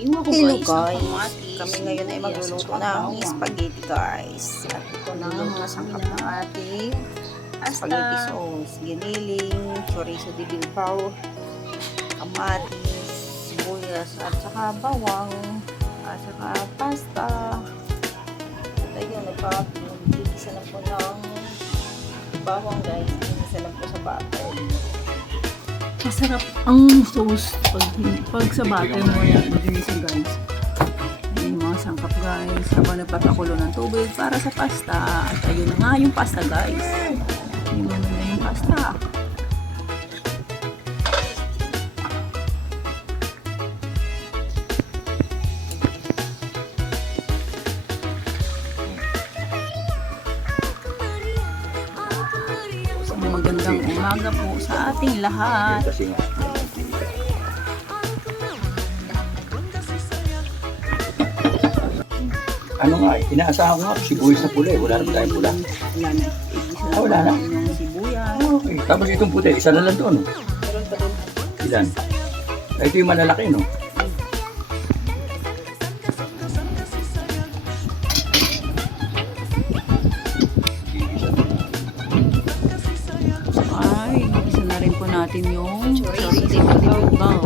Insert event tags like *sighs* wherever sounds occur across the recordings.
Iwan ko Hello guys, kami ngayon ay magluluto ng spaghetti guys. At ito na ang mga sangkap ng ating spaghetti sauce. Giniling, chorizo de bilbao, kamatis, sibuyas, at saka bawang, at saka pasta. At ayun, nagpapigisa na po ng bawang guys. Ginisa lang po sa butter. Masarap ang sauce pag, pag sa butter mo yan. Ginisa guys. Yung mga sangkap guys. Habang nagpapakulo ng tubig para sa pasta. At ayun na nga yung pasta guys. Ayun na na yung pasta. Magandang umaga po sa ating lahat. Ano nga, inaasahan ko nga, sibuyas na pula eh. Wala naman tayong pula. Wala na. Ah, wala na? Sibuyas. Okay. Tapos itong puti, isa na lang no? Meron pa rin. Ilan? Ah, Ito yung malalaki, no? Natin yung chorizo de Bilbao.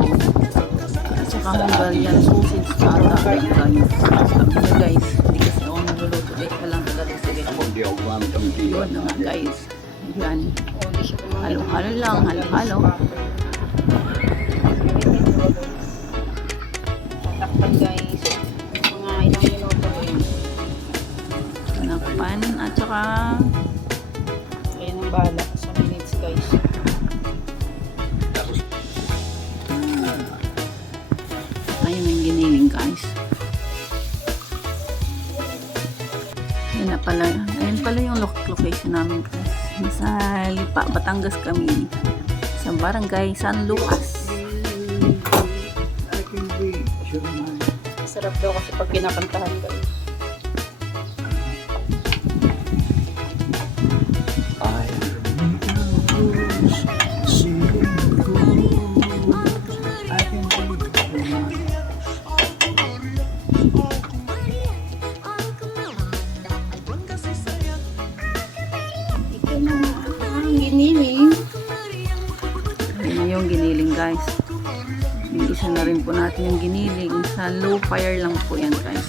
At saka Hungarian sausage na ata. Guys. Guys, hindi kasi ako nagluluto. Teka lang talaga sige. Ako, hindi ako gumamit ang tila. Yun na nga guys. Yan. Halo-halo lang, halo-halo. Pala. Ayun pala yung lo- location namin guys. Nasa Lipa, Batangas kami. Sa barangay San Lucas. Masarap daw kasi pag kinakantahan guys. Yung giniling guys. Isa na rin po natin yung giniling. Sa low fire lang po yan guys.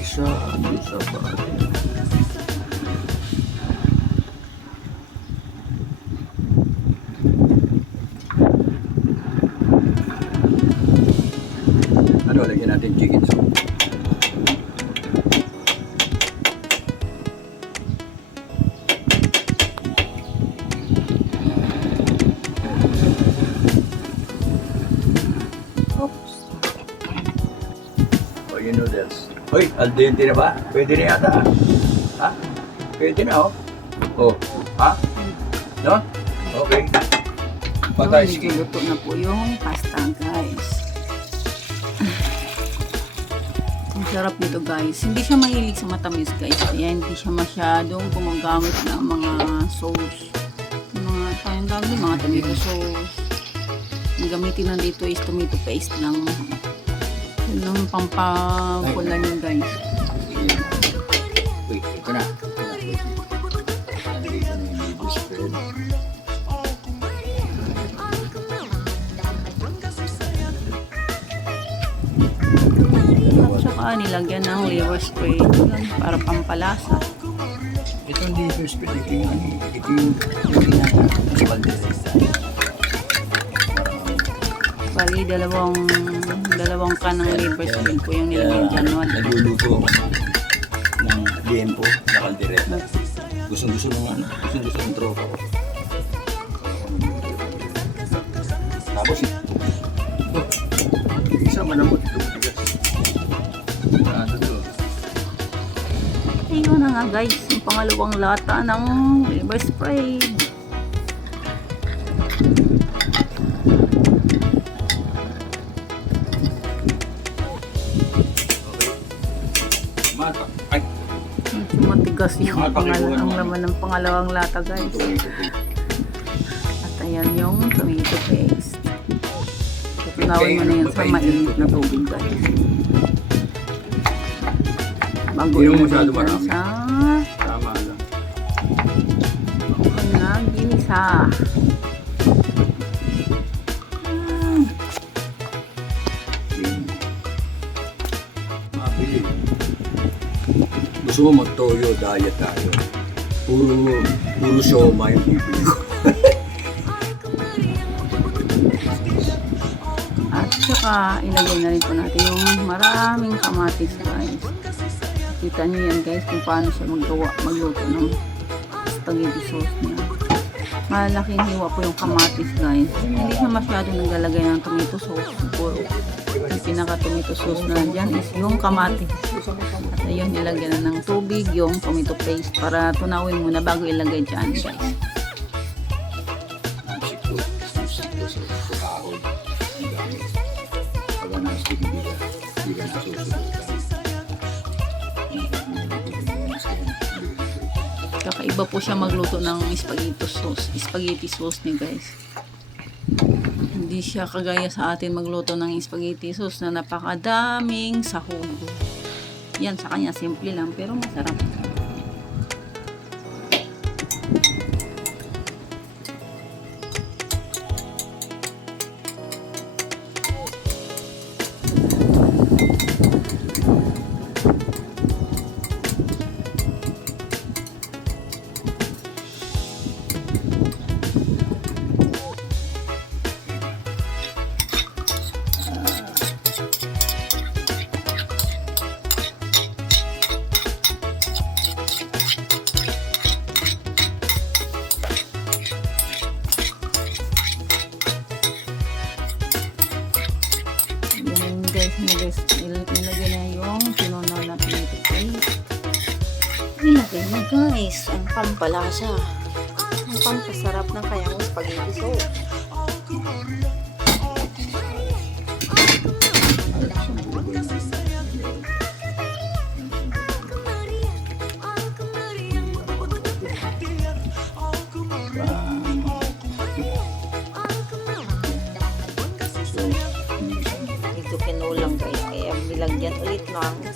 Isa, isa ba? Hoy, al dente na ba? Pwede na yata. ah. Ha? Pwede na, oh. Oh, ha? No? Okay. Patay, sige. Luto na po yung pasta guys. *sighs* Ang sarap nito guys. Hindi siya mahilig sa matamis guys. Kaya hindi siya masyadong gumagamit ng mga sauce. Mga tayong tawag mga tomato sauce. Ang gamitin lang dito is tomato paste lang. Yun yung pampakulan yun guys. Wait, ito na. Ito yung. At saka nilagyan ng liver spray. Yun, para pampalasa. Itong baby spread, ito yung, ano, ito yung, yung ginagawa sa baldereta. Bali, dalawang dalawang kanang liver spray po yung nilagyan dyan. Nagluluto ako ng liempo na kaldereta. Gustong gusto ng ano, gustong gusto ng tropa ko. Tapos, oh, isa malambot ito? Ayun na nga guys, yung pangalawang lata ng liver spray. Matigas yung Mga pangal pakikuha ang laman ng pangalawang lata guys. At ayan yung tomato paste. Tunawin mo na yan sa mainit na tubig guys. Bago ilagay masyado marami. sa Tama lang. ang ginisa. Gusto mo mag-toyo, diet tayo. Puro, puro siomay yung bibili ko. *laughs* At saka ilagay na rin po natin yung maraming kamatis guys. Kita niyo yan guys kung paano siya maggawa, magluto ng spaghetti sauce niya. Malaking hiwa po yung kamatis guys. Hindi siya masyadong naglalagay ng tomato sauce. Puro yung pinaka tomato sauce na dyan is yung kamatis. At ayun, nilagyan na ng tubig yung tomato paste para tunawin muna bago ilagay dyan guys. Kakaiba po siya magluto ng spaghetti sauce. Spaghetti sauce ni guys. Hindi siya kagaya sa atin magluto ng spaghetti sauce na napakadaming sahog. Yan sa kanya simple lang pero masarap. Nilagay na guys, ang pampalasa. Ang pampasarap ng kayang spaghetti sauce. Ito kinulang guys, kaya nilagyan ulit ng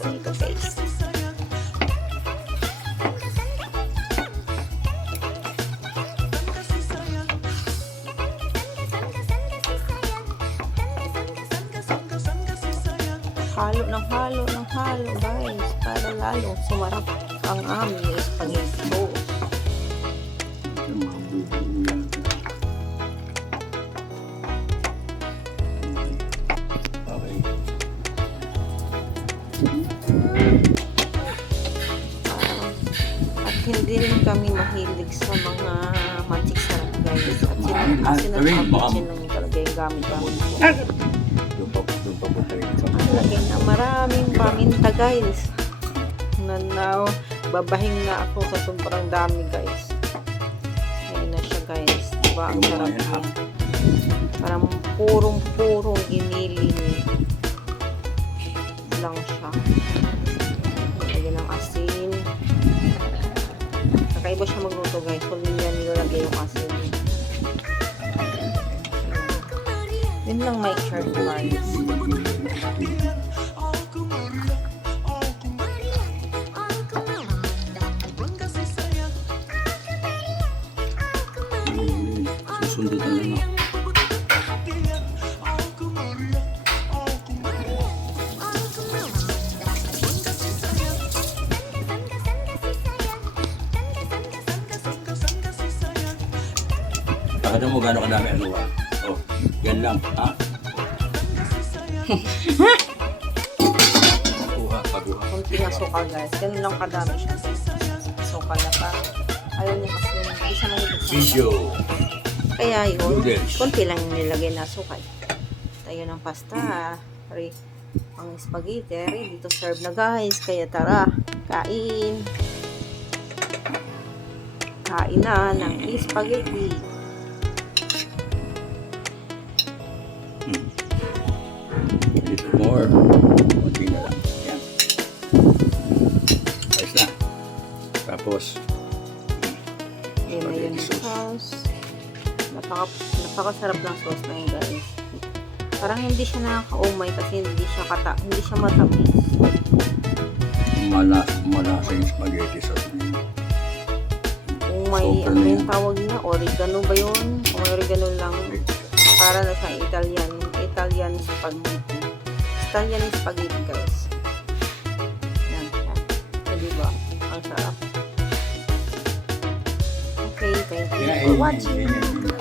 Halo ng halo ng halo guys, para lalo sumarap ang aming. At hindi rin kami mahilig sa mga magic sarap guys. At Ah, sinasabi sabi, baka- sila lang talaga yung gamit namin. Yung pa, yung papunta rin sa lagay na maraming paminta guys. Na now, babahing na ako sa sobrang dami guys. Ayun na siya guys. Diba ang sarap mga niya. Parang purong-purong giniling lang siya. Lagyan ng asin. Kakaiba siya magluto guys. Kung nilalagay yung asin. Yun lang may chart guys. Susunod na lang ako. Pakita mo gano'ng kadami ang luwa. Yan lang. Ha? Paguha, paguha. konti na suka guys. Ganun lang kadami siya. Suka na parang ayaw niya kasi hindi siya mahilig Sisyo. Kaya yun, Noodles. konti lang yung nilagay na suka. Tayo ng pasta. Re, ang spaghetti, ready to serve na guys. Kaya tara, kain. Kain na ng spaghetti. Little more. Kunti na lang. Yan. Ayos na. Tapos, Yun na yun yung sauce. Napaka, napakasarap ng sauce na yun guys. Parang hindi siya nakaka-umay kasi hindi siya kata, hindi siya matamis. malas, malasa yung spaghetti sauce na yun. Umay, Super ano na yung yun. tawag niya? Oregano ba yun? Kung may oregano lang, para na sa Italian, Italian spaghetti. Italian spaghetti guys. Yan siya. So, diba? Ang sarap. Okay, thank you for watching.